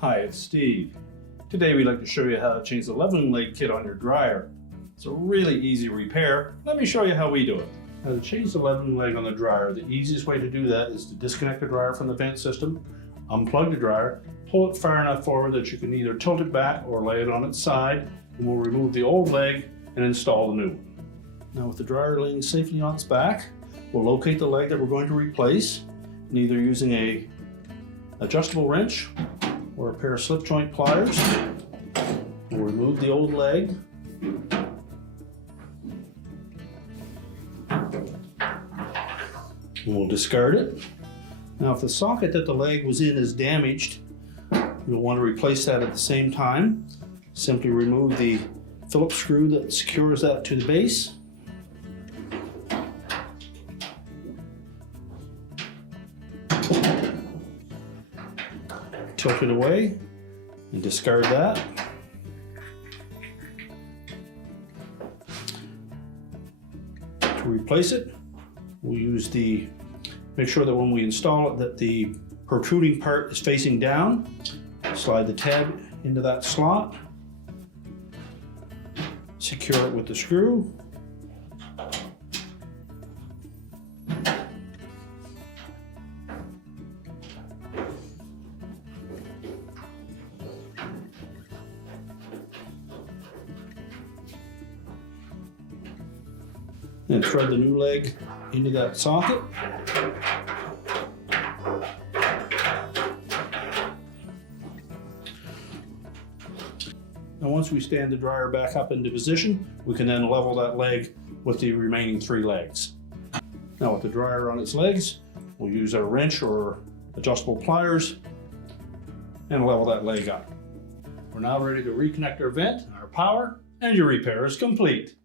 Hi, it's Steve. Today we'd like to show you how to change the leveling leg kit on your dryer. It's a really easy repair. Let me show you how we do it. Now, to change the leveling leg on the dryer, the easiest way to do that is to disconnect the dryer from the vent system, unplug the dryer, pull it far enough forward that you can either tilt it back or lay it on its side, and we'll remove the old leg and install the new one. Now, with the dryer laying safely on its back, we'll locate the leg that we're going to replace, and either using a adjustable wrench or a pair of slip joint pliers. We'll remove the old leg. And we'll discard it. Now, if the socket that the leg was in is damaged, you'll want to replace that at the same time. Simply remove the Phillips screw that secures that to the base. Tilt it away and discard that. To replace it, we'll make sure that when we install it that the protruding part is facing down. Slide the tab into that slot. Secure it with the screw. Then thread the new leg into that socket. Now, once we stand the dryer back up into position, we can then level that leg with the remaining 3 legs. Now, with the dryer on its legs, we'll use our wrench or adjustable pliers and level that leg up. We're now ready to reconnect our vent, our power, and your repair is complete.